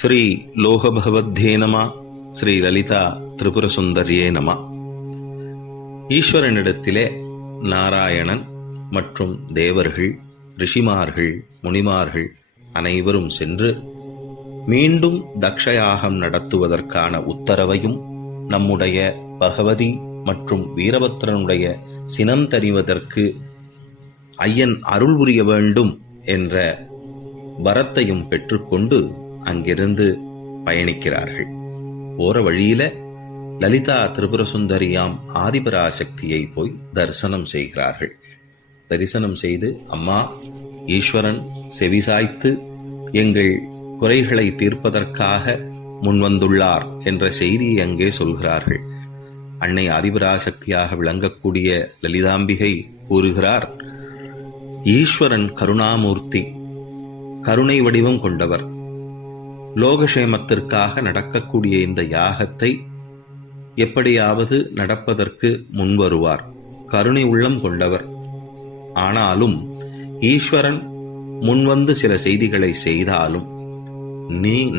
ஸ்ரீ லோகபகவத்தே நம. ஸ்ரீ லலிதா திரிபுர சுந்தரியே நம. ஈஸ்வரனிடத்திலே நாராயணன் மற்றும் தேவர்கள், ரிஷிமார்கள், முனிமார்கள் அனைவரும் சென்று மீண்டும் தக்ஷயாகம் நடத்துவதற்கான உத்தரவையும் நம்முடைய பகவதி மற்றும் வீரபத்ரனுடைய சினம் தணிவதற்கு ஐயன் அருள் புரிய வேண்டும் என்ற வரத்தையும் பெற்றுக்கொண்டு அங்கிருந்து பயணிக்கிறார்கள். போற வழியில லலிதா திரிபுர சுந்தரியாம் ஆதிபராசக்தியை போய் தரிசனம் செய்கிறார்கள். தரிசனம் செய்து, அம்மா, ஈஸ்வரன் செவிசாய்த்து எங்கள் குறைகளை தீர்ப்பதற்காக முன்வந்துள்ளார் என்ற செய்தியை அங்கே சொல்கிறார்கள். அன்னை ஆதிபராசக்தியாக விளங்கக்கூடிய லலிதாம்பிகை கூறுகிறார், ஈஸ்வரன் கருணாமூர்த்தி, கருணை வடிவம் கொண்டவர். லோகக்ஷேமத்திற்காக நடக்கக்கூடிய இந்த யாகத்தை எப்படியாவது நடப்பதற்கு முன்வருவார். கருணை உள்ளம் கொண்டவர். ஆனாலும் ஈஸ்வரன் முன்வந்து சில செய்திகளை செய்தாலும்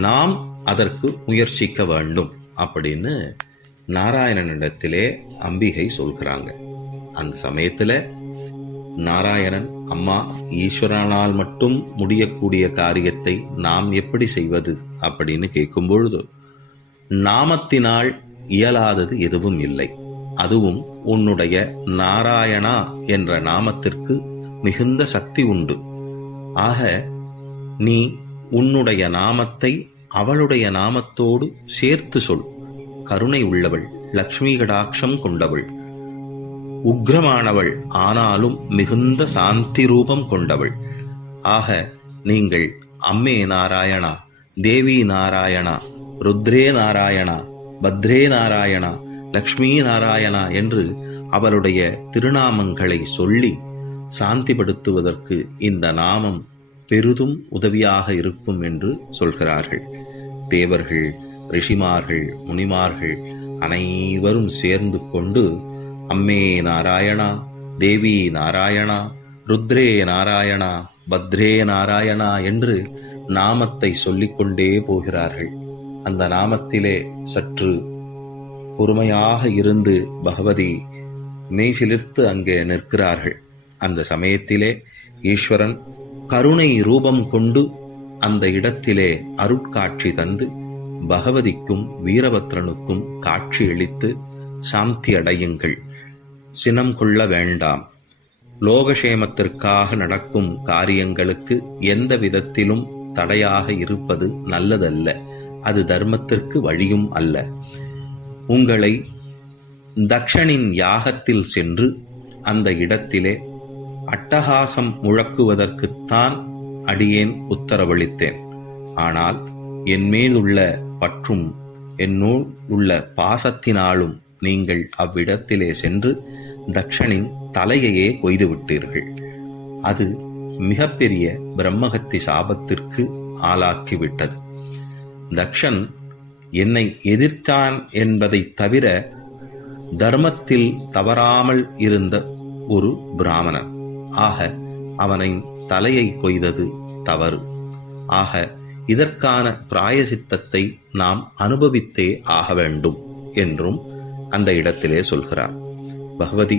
நாம் அதற்கு முயற்சிக்க வேண்டும் அப்படின்னு நாராயணனிடத்திலே அம்பிகை சொல்கிறாங்க. அந்த சமயத்துல நாராயணன், அம்மா, ஈஸ்வரனால் மட்டும் முடியக்கூடிய காரியத்தை நாம் எப்படி செய்வது அப்படின்னு கேட்கும் பொழுது, நாமத்தினால் இயலாதது எதுவும் இல்லை. அதுவும் உன்னுடைய நாராயணா என்ற நாமத்திற்கு மிகுந்த சக்தி உண்டு. ஆக நீ உன்னுடைய நாமத்தை அவளுடைய நாமத்தோடு சேர்த்து சொல். கருணை உள்ளவள், லக்ஷ்மி கடாட்சம் கொண்டவள், உக்ரமானவள், ஆனாலும் மிகுந்த சாந்தி ரூபம் கொண்டவள். ஆக நீங்கள் அம்மே நாராயணா, தேவி நாராயணா, ருத்ரே நாராயணா, பத்ரே நாராயணா, லக்ஷ்மி நாராயணா என்று அவருடைய திருநாமங்களை சொல்லி சாந்திப்படுத்துவதற்கு இந்த நாமம் பெரிதும் உதவியாக இருக்கும் என்று சொல்கிறார்கள். தேவர்கள், ரிஷிமார்கள், முனிமார்கள் அனைவரும் சேர்ந்து கொண்டு அம்மே நாராயணா, தேவி நாராயணா, ருத்ரே நாராயணா, பத்ரே நாராயணா என்று நாமத்தை சொல்லிக்கொண்டே போகிறார்கள். அந்த நாமத்திலே சற்று பொறுமையாக இருந்து பகவதி மெய்சிலிர்த்து அங்கே நிற்கிறார்கள். அந்த சமயத்திலே ஈஸ்வரன் கருணை ரூபம் கொண்டு அந்த இடத்திலே அருட்காட்சி தந்து பகவதிக்கும் வீரபத்ரனுக்கும் காட்சியளித்து, சாந்தி அடையுங்கள், சினம் கொள்ள வேண்டாம், லோகக்ஷேமத்திற்காக நடக்கும் காரியங்களுக்கு எந்த விதத்திலும் தடையாக இருப்பது நல்லதல்ல, அது தர்மத்திற்கு வழியும் அல்ல. உங்களை தக்ஷனின் யாகத்தில் சென்று அந்த இடத்திலே அட்டகாசம் முழக்குவதற்குத்தான் அடியேன் உத்தரவளித்தேன். ஆனால் என் மேலுள்ள பற்றும் என்னுள் உள்ள பாசத்தினாலும் நீங்கள் அவ்விடத்திலே சென்று தக்ஷனின் தலையையே கொய்து விட்டீர்கள். அது மிகப்பெரிய பிரம்மகத்தி சாபத்திற்கு ஆளாக்கிவிட்டது. தக்ஷன் என்னை எதிர்த்தான் என்பதை தவிர தர்மத்தில் தவறாமல் இருந்த ஒரு பிராமணன். ஆக அவனின் தலையை கொய்தது தவறு. ஆக இதற்கான பிராயசித்தத்தை நாம் அனுபவித்தே ஆக வேண்டும் என்றும் அந்த இடத்திலே சொல்கிறார். பகவதி,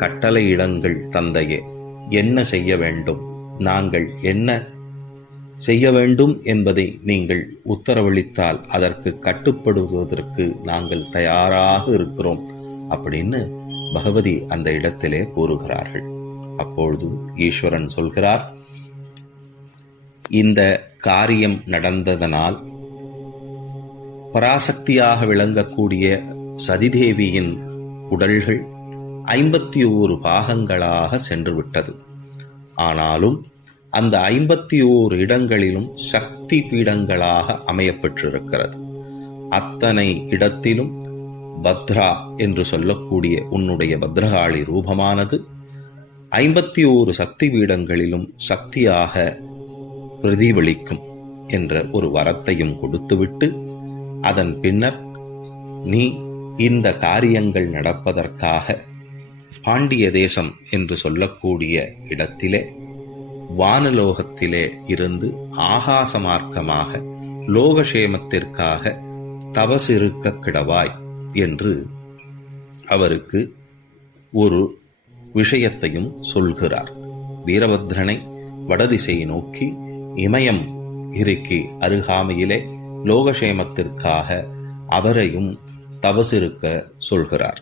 கட்டளையிடங்கள் தந்தையே, என்ன செய்ய வேண்டும், நாங்கள் என்ன செய்ய வேண்டும் என்பதை நீங்கள் உத்தரவளித்தால் அதற்கு கட்டுப்படுவதற்கு நாங்கள் தயாராக இருக்கிறோம் அப்படின்னு பகவதி அந்த இடத்திலே கூறுகிறார்கள். அப்பொழுது ஈஸ்வரன் சொல்கிறார், இந்த காரியம் நடந்ததனால் பராசக்தியாக விளங்கக்கூடிய சதிதேவியின் உடல்கள் 51 பாகங்களாக சென்று விட்டது. ஆனாலும் அந்த 51 இடங்களிலும் சக்தி பீடங்களாக அமையப்பெற்றிருக்கிறது. அத்தனை இடத்திலும் பத்ரா என்று சொல்லக்கூடிய உன்னுடைய பத்ரகாளி ரூபமானது 51 சக்தி பீடங்களிலும் சக்தியாக பிரதிபலிக்கும் என்ற ஒரு வரத்தையும் கொடுத்துவிட்டு, அதன் பின்னர் நீ இந்த காரியங்கள் நடப்பதற்காக பாண்டிய தேசம் என்று சொல்லக்கூடிய இடத்திலே வானலோகத்திலே இருந்து ஆகாச மார்க்கமாக லோகக்ஷேமத்திற்காக தவசிருக்க கிடவாய் என்று அவருக்கு ஒரு விஷயத்தையும் சொல்கிறார். வீரபத்ரனை வடதிசையை நோக்கி இமயம் இறுக்கி அருகாமையிலே லோகக்ஷேமத்திற்காக அவரையும் தவசிருக்க சொல்கிறார்.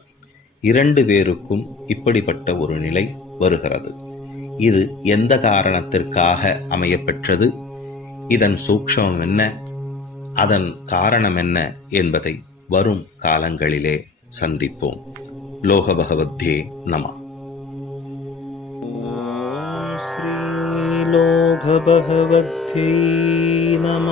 2 பேருக்கும் இப்படிப்பட்ட ஒரு நிலை வருகிறது. இது எந்த காரணத்திற்காக அமையப்பெற்றது, இதன் சூக்ஷ்மம் என்ன, அதன் காரணம் என்ன என்பதை வரும் காலங்களிலே சந்திப்போம். லோக பகவத்தே நம. ஸ்ரீ லோக பகவத்யை நம.